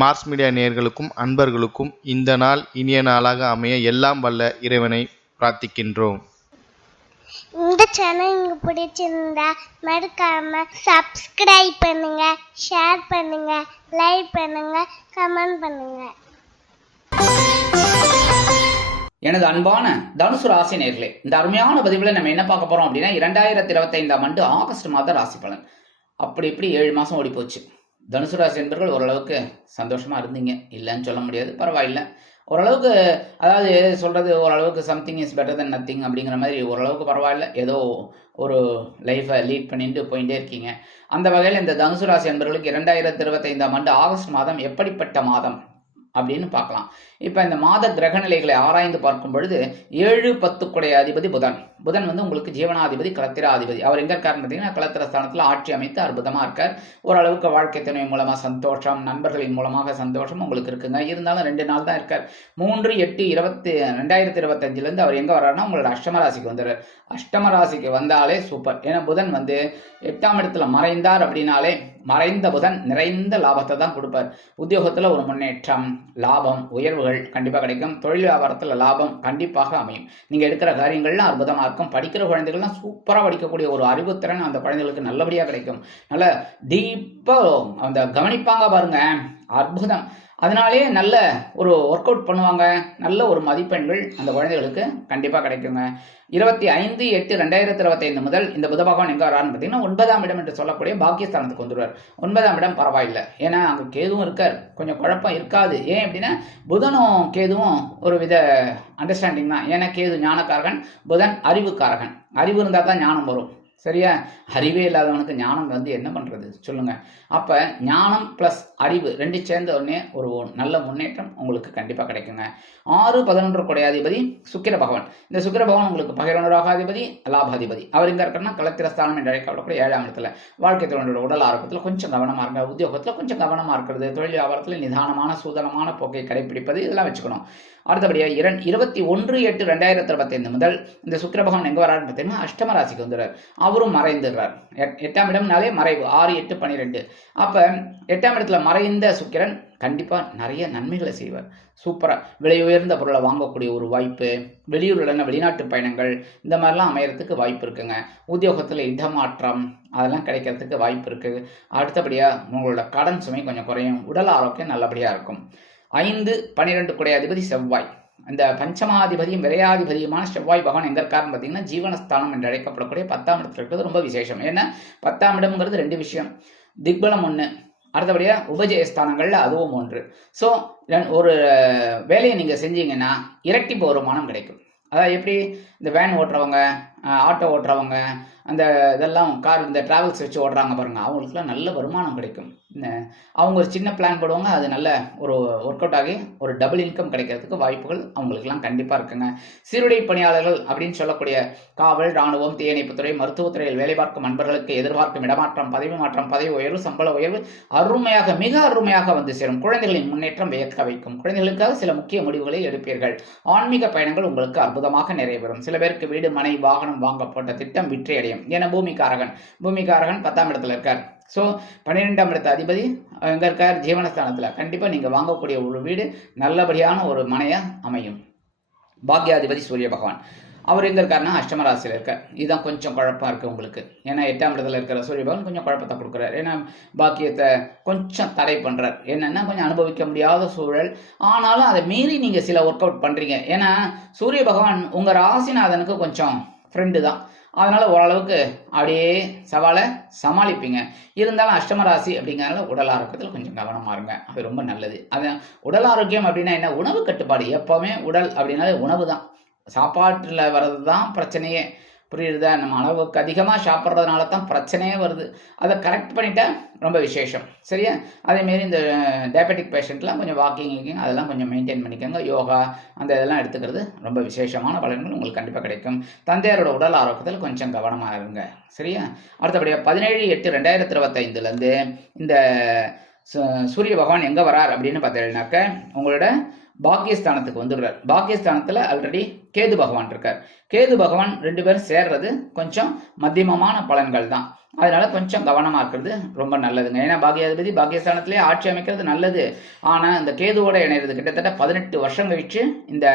Mars media நேயர்களுக்கும் அன்பர்களுக்கும் இந்த நாள் இனிய நாளாக அமைய எல்லாம் வல்ல இறைவனை பிரார்த்திக்கின்றோம். இந்த சேனல் உங்களுக்கு பிடிச்சிருந்தா மறக்காம சப்ஸ்கிரைப் பண்ணுங்க ஷேர் பண்ணுங்க லைக் பண்ணுங்க கமெண்ட் பண்ணுங்க. எனது அன்பான தனுசு ராசி நேர்களே இந்த அருமையான பதிவில் நம்ம என்ன பார்க்க போறோம் அப்படின்னா இரண்டாயிரத்தி இருபத்தைந்தாம் ஆண்டு ஆகஸ்ட் மாத ராசி பலன். அப்படி இப்படி ஏழு மாசம் ஓடி போச்சு தனுசு ராசி என்பர்கள் ஓரளவுக்கு சந்தோஷமாக இருந்தீங்க. இல்லைன்னு சொல்ல முடியாது. பரவாயில்ல. ஓரளவுக்கு அதாவது சொல்கிறது ஓரளவுக்கு something is better than nothing அப்படிங்கிற மாதிரி ஓரளவுக்கு பரவாயில்ல. ஏதோ ஒரு லைஃப்பை லீட் பண்ணிட்டு போயிட்டே இருக்கீங்க. அந்த வகையில் இந்த தனுசு ராசி என்பர்களுக்கு இரண்டாயிரத்தி இருபத்தைந்தாம் ஆண்டு ஆகஸ்ட் மாதம் எப்படிப்பட்ட மாதம்? அப்படின்னு பார்க்கலாம். இப்போ இந்த மாத கிரக நிலைகளை ஆராய்ந்து பார்க்கும் பொழுது ஏழு பத்துக்குடைய அதிபதி புதன். புதன் வந்து உங்களுக்கு ஜீவனாதிபதி கலத்திராதிபதி. அவர் எங்கே இருக்காருன்னு பார்த்தீங்கன்னா கலத்திரஸ்தானத்தில் ஆட்சி அமைத்து அற்புதமாக இருக்கார். ஓரளவுக்கு வாழ்க்கை துணை மூலமாக சந்தோஷம் நண்பர்களின் மூலமாக சந்தோஷம் உங்களுக்கு இருக்குங்க. இருந்தாலும் ரெண்டு நாள் தான் இருக்கார். மூன்று எட்டு இருபத்தி ரெண்டாயிரத்தி இருபத்தஞ்சிலேருந்து அவர் எங்கே வர்றாருன்னா உங்களோட அஷ்டமராசிக்கு வந்துடுறார். அஷ்டமராசிக்கு வந்தாலே சூப்பர். ஏன்னா புதன் வந்து எட்டாம் இடத்துல மறைந்தார் அப்படின்னாலே மறைந்த புதன் நிறைந்த லாபத்தை தான் கொடுப்பார். உத்தியோகத்தில் ஒரு முன்னேற்றம் லாபம் உயர்வுகள் கண்டிப்பாக கிடைக்கும். தொழில் வியாபாரத்தில் லாபம் கண்டிப்பாக அமையும். நீங்கள் எடுக்கிற காரியங்கள்லாம் அற்புதமாக இருக்கும். படிக்கிற குழந்தைகள்லாம் சூப்பராக படிக்கக்கூடிய ஒரு அறிவுத்திறன் அந்த குழந்தைகளுக்கு நல்லபடியாக கிடைக்கும். நல்ல டீப்பாக அந்த கவனிப்பாங்க பாருங்கள் அற்புதம். அதனாலேயே நல்ல ஒரு ஒர்க் அவுட் பண்ணுவாங்க. நல்ல ஒரு மதிப்பெண்கள் அந்த குழந்தைகளுக்கு கண்டிப்பாக கிடைக்குங்க. இருபத்தி ஐந்து எட்டு ரெண்டாயிரத்தி இருபத்தைந்து முதல் இந்த புத பகவான் வரான்னு பார்த்தீங்கன்னா ஒன்பதாம் இடம் என்று சொல்லக்கூடிய பாக்கியஸ்தானத்துக்கு வந்துடுவார். ஒன்பதாம் இடம் பரவாயில்லை. ஏன்னா அங்கே கேதுவும் இருக்கார். கொஞ்சம் குழப்பம் இருக்காது. ஏன் அப்படின்னா புதனும் கேதுவும் ஒரு வித அண்டர்ஸ்டாண்டிங் தான். ஏன்னா கேது ஞானக்காரகன் புதன் அறிவுக்காரகன். அறிவு இருந்தால் தான் ஞானம் வரும். சரியா? அறிவே இல்லாதவனுக்கு ஞானம் வந்து என்ன பண்ணுறது சொல்லுங்க. அப்போ ஞானம் ப்ளஸ் அறிவு ரெண்டு சேர்ந்த உடனே ஒரு நல்ல முன்னேற்றம் உங்களுக்கு கண்டிப்பாக கிடைக்குங்க. ஆறு பதினொன்று கொடையாதிபதி சுக்கிர பகவான். இந்த சுக்கிர பகவான் உங்களுக்கு பகிரொன்றாகாதிபதி லாபாதிபதி. அவர் எங்கே இருக்கிறன்னா கலத்திரஸ்தானம் என்று அழைக்கப்படக்கூடிய ஏழாம் இடத்துல. வாழ்க்கை தொழிலோட உடல் ஆரோக்கியத்தில் கொஞ்சம் கவனமாக இருங்க. உத்தியோகத்தில் கொஞ்சம் கவனமாக இருக்கிறது. தொழில் வியாபாரத்தில் நிதானமான சூதனமான போக்கை கடைபிடிப்பது இதெல்லாம் வச்சுக்கணும். அடுத்தபடியாக இரண் இருபத்தி ஒன்று எட்டு ரெண்டாயிரத்தி இருபத்தைந்து முதல் இந்த சுக்கிர பகவான் எங்கே வராருன்னு பார்த்தீங்கன்னா அஷ்டம ராசிக்கு வந்துடுறார். அவரும் மறைந்துடுறார். எட்- எட்டாம் இடம்னாலே மறைவு. ஆறு எட்டு பன்னிரெண்டு அப்போ எட்டாம் இடத்துல மறைந்த சுக்கிரன் கண்டிப்பாக நிறைய நன்மைகளை செய்வார். சூப்பராக விலை உயர்ந்த பொருளை வாங்கக்கூடிய ஒரு வாய்ப்பு வெளியூரில் வெளிநாட்டு பயணங்கள் இந்த மாதிரிலாம் அமையறதுக்கு வாய்ப்பு இருக்குங்க. உத்தியோகத்தில் இடமாற்றம் அதெல்லாம் கிடைக்கிறதுக்கு வாய்ப்பு இருக்குது அடுத்தபடியாக உங்களோட கடன் சுமை கொஞ்சம் குறையும். உடல் ஆரோக்கியம் நல்லபடியாக இருக்கும். ஐந்து பன்னிரெண்டு குடைய அதிபதி செவ்வாய். அந்த பஞ்சமாதிபதியும் விரையாதிபதியுமான செவ்வாய் பகவான் எங்க இருக்காருன்னு பார்த்தீங்கன்னா ஜீவனஸ்தானம் என்று அழைக்கப்படக்கூடிய பத்தாம் இடத்துல இருக்கிறது ரொம்ப விசேஷம். ஏன்னா பத்தாம் இடம்ங்கிறது ரெண்டு விஷயம். திக்பலம் ஒன்று அடுத்தபடியாக உபஜயஸ்தானங்களில் அதுவும் ஒன்று. ஸோ ஒரு வேலையை நீங்கள் செஞ்சீங்கன்னா இரட்டிப்பு வருமானம் கிடைக்கும். அதாவது எப்படி? இந்த வேன் ஓட்டுறவங்க ஆட்டோ ஓட்டுறவங்க அந்த இதெல்லாம் கார் இந்த டிராவல்ஸ் வச்சு ஓடுறாங்க பாருங்கள் அவங்களுக்குலாம் நல்ல வருமானம் கிடைக்கும். அவங்க ஒரு சின்ன பிளான் போடுவாங்க அது நல்ல ஒரு ஒர்க் அவுட் ஆகி ஒரு டபுள் இன்கம் கிடைக்கிறதுக்கு வாய்ப்புகள் அவங்களுக்குலாம் கண்டிப்பாக இருக்குங்க. சீருடை பணியாளர்கள் அப்படின்னு சொல்லக்கூடிய காவல் ராணுவம் தீயணைப்புத்துறை மருத்துவத்துறையில் வேலை பார்க்கும் நண்பர்களுக்கு எதிர்பார்க்கும் இடமாற்றம் பதவி மாற்றம் பதவி உயர்வு சம்பள உயர்வு அருமையாக மிக அருமையாக வந்து சேரும். குழந்தைகளின் முன்னேற்றம் வியக்க வைக்கும். குழந்தைகளுக்காக சில முக்கிய முடிவுகளை எடுப்பீர்கள். ஆன்மீக பயணங்கள் உங்களுக்கு அற்புதமாக நிறைவேறும் சில பேருக்கு வீடு மனை வாகனம் வாங்கப்பட்ட திட்டம் விற்றியடையும். ஏன்னா பூமிக்காரகன் பூமிக்காரகன் பத்தாம் இடத்துல இருக்கார். ஸோ பன்னிரெண்டாம் இடத்த அதிபதி எங்கே இருக்கார் ஜீவனஸ்தானத்தில். கண்டிப்பாக நீங்கள் வாங்கக்கூடிய ஒரு வீடு நல்லபடியான ஒரு மனையாக அமையும். பாக்யாதிபதி சூரிய பகவான். அவர் எங்கே இருக்காருன்னா அஷ்டமராசியில் இருக்கார். இதுதான் கொஞ்சம் குழப்பம் இருக்குது உங்களுக்கு. ஏன்னா எட்டாம் இடத்துல இருக்கிற சூரிய பகவான் கொஞ்சம் குழப்பத்தை கொடுக்குறாரு. ஏன்னா பாக்கியத்தை கொஞ்சம் தடை பண்ணுறார் என்னென்னா கொஞ்சம் அனுபவிக்க முடியாத சூழல். ஆனாலும் அதை மீறி நீங்கள் சில ஒர்க் அவுட் பண்ணுறீங்க ஏன்னா சூரிய பகவான் உங்கள் ராசிநாதனுக்கு கொஞ்சம் ஃப்ரெண்டு தான். அதனால் ஓரளவுக்கு அப்படியே சவாலை சமாளிப்பீங்க. இருந்தாலும் அஷ்டம ராசி அப்படிங்கிறனால உடல் ஆரோக்கியத்தில் கொஞ்சம் கவனமாக இருங்க. அது ரொம்ப நல்லது. அது உடல் ஆரோக்கியம் அப்படின்னா என்ன? உணவு கட்டுப்பாடு. எப்போவுமே உடல் அப்படின்னாலே உணவு தான். சாப்பாட்டில் வர்றது தான் பிரச்சனையே. புரியுதா நம்ம அளவுக்கு அதிகமாக சாப்பிட்றதுனால தான் பிரச்சனையே வருது. அதை கரெக்ட் பண்ணிட்டா ரொம்ப விசேஷம். சரியா? அதேமாரி இந்த டயபெட்டிக் பேஷண்ட்லாம் கொஞ்சம் வாக்கிங் கீக்கிங் அதெல்லாம் கொஞ்சம் மெயின்டைன் பண்ணிக்கோங்க. யோகா அந்த இதெல்லாம் எடுத்துக்கிறது ரொம்ப விசேஷமான பலன்கள் உங்களுக்கு கண்டிப்பாக கிடைக்கும். தந்தையாரோட உடல் ஆரோக்கியத்தில் கொஞ்சம் கவனமாக இருங்க. சரியா? அடுத்தபடியாக பதினேழு எட்டு ரெண்டாயிரத்தி இருபத்தைந்துலேருந்து இந்த சு- சூரிய பகவான் எங்கே வரார் அப்படின்னு பார்த்தீங்கன்னாக்க உங்களோட பாக்கியஸ்தானத்துக்கு வந்துடுறார். பாக்கியஸ்தானத்தில் ஆல்ரெடி கேது பகவான் இருக்கார். கேது பகவான் ரெண்டு பேரும் சேர்றது கொஞ்சம் மத்தியமமான பலன்கள் தான். அதனால கொஞ்சம் கவனமாக இருக்கிறது ரொம்ப நல்லதுங்க. ஏன்னா பாக்கியாதிபதி பாக்கியஸ்தானத்திலே ஆட்சி அமைக்கிறது நல்லது. ஆனால் இந்த கேதுவோட இணையிறது கிட்டத்தட்ட பதினெட்டு வருஷம் கழிச்சு இந்த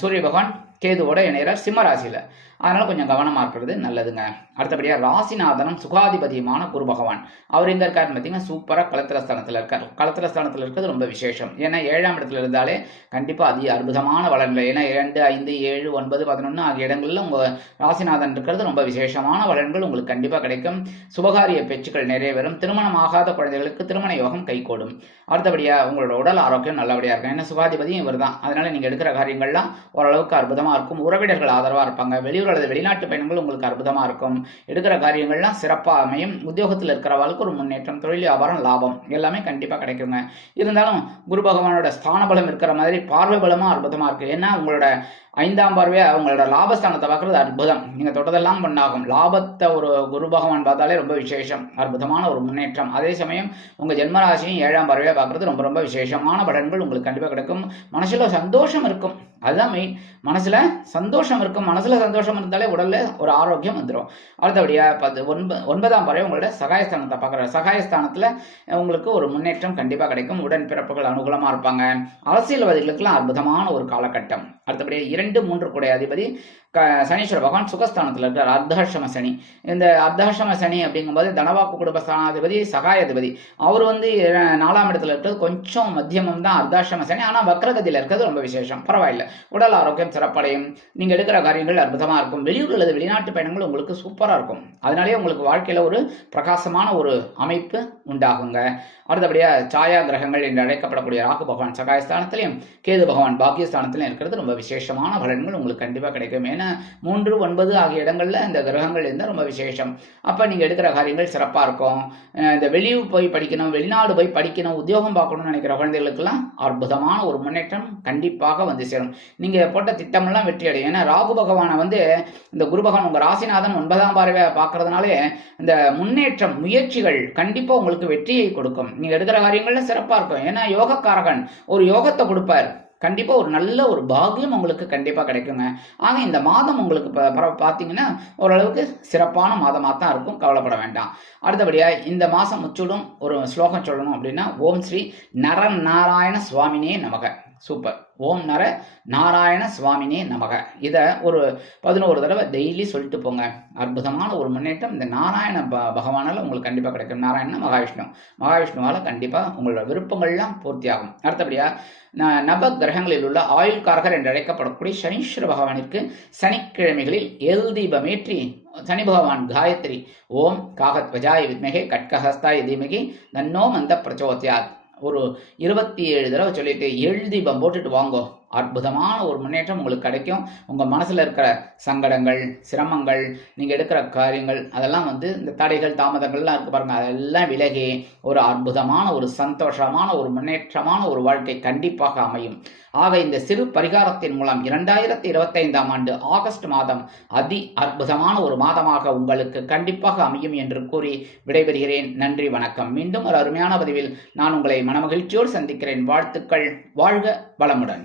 சூரிய பகவான் கேதுவோட இணைகிறார் சிம்மராசியில் அதனால் கொஞ்சம் கவனமாக இருக்கிறது நல்லதுங்க. அடுத்தபடியாக ராசிநாதனும் சுகாதிபதியுமான குரு பகவான். அவர் எங்கே இருக்காருன்னு பார்த்தீங்கன்னா சூப்பராக களத்திரஸ்தானத்தில் இருக்கார். களத்திரஸ்தானத்தில் இருக்கிறது ரொம்ப விசேஷம். ஏன்னா ஏழாம் இடத்துல இருந்தாலே கண்டிப்பாக அதி அற்புதமான வளன்கள். ஏன்னா இரண்டு ஐந்து ஏழு ஒன்பது பதினொன்று ஆகிய இடங்களில் உங்கள் ராசிநாதன் இருக்கிறது ரொம்ப விசேஷமான வளன்கள் உங்களுக்கு கண்டிப்பாக கிடைக்கும். சுபகாரிய பேச்சுக்கள் நிறைவேறும். திருமணம் ஆகாத குழந்தைகளுக்கு திருமண யோகம் கைகூடும். அடுத்தபடியாக உங்களோட உடல் ஆரோக்கியம் நல்லபடியாக இருக்கும். ஏன்னா சுகாதிபதியும் இவர் தான் அதனால் நீங்கள் எடுக்கிற காரியங்கள்லாம் ஓரளவுக்கு அற்புதமாக இருக்கும். உறவினர்கள் ஆதரவாக இருப்பாங்க. வெளியூர் அல்லது வெளிநாட்டு பயணங்கள் உங்களுக்கு அற்புதமா இருக்கும். எடுக்கிற காரியங்கள்லாம் சிறப்பாக அமையும். உத்தியோகத்தில் இருக்கிறவர்களுக்கு ஒரு முன்னேற்றம் தொழில் வியாபாரம் லாபம் எல்லாமே கண்டிப்பா கிடைக்குங்க. இருந்தாலும் குரு பகவானோட ஸ்தான பலம் இருக்கிற மாதிரி பார்வை பலமும் அற்புதமா இருக்கு. ஏன்னா உங்களோட ஐந்தாம் பார்வையை அவங்களோட லாபஸ்தானத்தை பார்க்குறது அற்புதம். நீங்கள் தொட்டதெல்லாம் பண்ணாகும். லாபத்தை ஒரு குரு பகவான் பார்த்தாலே ரொம்ப விசேஷம். அற்புதமான ஒரு முன்னேற்றம். அதே சமயம் உங்கள் ஜென்மராசியும் ஏழாம் பார்வையாக பார்க்கறது ரொம்ப ரொம்ப விசேஷமான பலன்கள் உங்களுக்கு கண்டிப்பாக கிடைக்கும். மனசில் சந்தோஷம் இருக்கும். அதுதான் மெயின் மனசில் சந்தோஷம் இருக்கும். மனசில் சந்தோஷம் இருந்தாலே உடலில் ஒரு ஆரோக்கியம் வந்துடும் அடுத்தபடியாக பத்து ஒன்பது ஒன்பதாம் பறவை உங்களோட சகாயஸ்தானத்தை பார்க்குற சகாயஸ்தானத்தில் உங்களுக்கு ஒரு முன்னேற்றம் கண்டிப்பாக கிடைக்கும். உடன்பிறப்புகள் அனுகூலமாக இருப்பாங்க. அரசியல்வாதிகளுக்கெல்லாம் அற்புதமான ஒரு காலகட்டம். அடுத்தபடியா இரண்டு மூன்று கூடை அதிபதி க சனீஸ்வர பகவான் சுகஸ்தானத்தில் இருக்கார். அர்த்தாஷ்டம சனி. இந்த அர்த்தாஷ்டம சனி அப்படிங்கும்போது தனவாக்கு குடும்ப ஸ்தானாதிபதி சகாயாதிபதி. அவர் வந்து நாலாம் இடத்துல இருக்கிறது. கொஞ்சம் மத்தியமம் தான் அர்த்தாஷ்டம சனி. ஆனால் வக்ரகதியில் இருக்கிறது ரொம்ப விசேஷம். பரவாயில்ல. உடல் ஆரோக்கியம் சிறப்படையும். நீங்கள் எடுக்கிற காரியங்கள் அற்புதமாக இருக்கும். வெளியூர் அல்லது வெளிநாட்டு பயணங்கள் உங்களுக்கு சூப்பராக இருக்கும். அதனாலேயே உங்களுக்கு வாழ்க்கையில் ஒரு பிரகாசமான ஒரு அமைப்பு உண்டாகுங்க. அடுத்தபடியாக சாயா கிரகங்கள் என்று அழைக்கப்படக்கூடிய ராகு பகவான் சகாயஸ்தானத்திலையும் கேது பகவான் பாக்கியஸ்தானத்திலையும் இருக்கிறது ரொம்ப விசேஷமான பலன்கள் உங்களுக்கு கண்டிப்பாக கிடைக்கும். ஏன்னா மூன்று ஒன்பது ஆகிய இடங்களில் இந்த கிரகங்கள் இருந்தால் ரொம்ப விசேஷம். அப்போ நீங்கள் எடுக்கிற காரியங்கள் சிறப்பாக இருக்கும். இந்த வெளியூர் போய் படிக்கணும் வெளிநாடு போய் படிக்கணும் உத்தியோகம் பார்க்கணும்னு நினைக்கிற குழந்தைகளுக்கெல்லாம் அற்புதமான ஒரு முன்னேற்றம் கண்டிப்பாக வந்து சேரும். நீங்கள் போட்ட திட்டமெல்லாம் வெற்றி அடையும். ஏன்னா ராகு பகவானை வந்து இந்த குரு பகவான் உங்கள் ராசிநாதன் ஒன்பதாம் பார்வையை பார்க்கறதுனாலே இந்த முன்னேற்றம் முயற்சிகள் கண்டிப்பாக உங்களுக்கு வெற்றியை கொடுக்கும். நீங்கள் எடுக்கிற காரியங்களில் சிறப்பாக இருக்கும். ஏன்னா யோகக்காரகன் ஒரு யோகத்தை கொடுப்பார். கண்டிப்பாக ஒரு நல்ல ஒரு பாக்கியம் உங்களுக்கு கண்டிப்பாக கிடைக்குங்க. ஆக இந்த மாதம் உங்களுக்கு பார்த்தீங்கன்னா ஓரளவுக்கு சிறப்பான மாதமாக தான் இருக்கும். கவலைப்பட வேண்டாம். அடுத்தபடியாக இந்த மாதம் முச்சுடும் ஒரு ஸ்லோகம் சொல்லணும் அப்படின்னா ஓம் ஸ்ரீ நரநாராயண சுவாமினே நமக. சூப்பர். ஓம் நர நாராயண சுவாமினே நமக. இதை ஒரு பதினோரு தடவை டெய்லி சொல்லிட்டு போங்க. அற்புதமான ஒரு முன்னேற்றம் இந்த நாராயண ப பகவானால் உங்களுக்கு கண்டிப்பாக கிடைக்கும். நாராயண மகாவிஷ்ணு. மகாவிஷ்ணுவால் கண்டிப்பாக உங்களோட விருப்பங்கள்லாம் பூர்த்தியாகும். அடுத்தபடியாக ந- நவ கிரகங்களில் உள்ள ஆயுள்காரகர் என்று அழைக்கப்படக்கூடிய சனீஸ்வர பகவானிற்கு சனிக்கிழமைகளில் எல் தீபமேற்றி சனி பகவான் காயத்ரி ஓம் காகத்வஜாய வித்மகே கட்கஹஸ்தாய தீமகி நன்னோ மந்த பிரச்சோத்யாத். ஒரு இருபத்தி ஏழு தடவை சொல்லிட்டு எழுதி இப்போ போட்டுட்டு வாங்கோ. அற்புதமான ஒரு முன்னேற்றம் உங்களுக்கு கிடைக்கும். உங்கள் மனசில் இருக்கிற சங்கடங்கள் சிரமங்கள் நீங்கள் எடுக்கிற காரியங்கள் அதெல்லாம் வந்து இந்த தடைகள் தாமதங்கள்லாம் இருக்கு பாருங்கள் அதெல்லாம் விலகி ஒரு அற்புதமான ஒரு சந்தோஷமான ஒரு முன்னேற்றமான ஒரு வாழ்க்கை கண்டிப்பாக அமையும். ஆக இந்த சிறு பரிகாரத்தின் மூலம் இரண்டாயிரத்தி இருபத்தைந்தாம் ஆண்டு ஆகஸ்ட் மாதம் அதி அற்புதமான ஒரு மாதமாக உங்களுக்கு கண்டிப்பாக அமையும் என்று கூறி விடைபெறுகிறேன். நன்றி வணக்கம். மீண்டும் ஒரு அருமையான பதிவில் நான் உங்களை மனமகிழ்ச்சியோடு சந்திக்கிறேன். வாழ்த்துக்கள். வாழ்க வளமுடன்.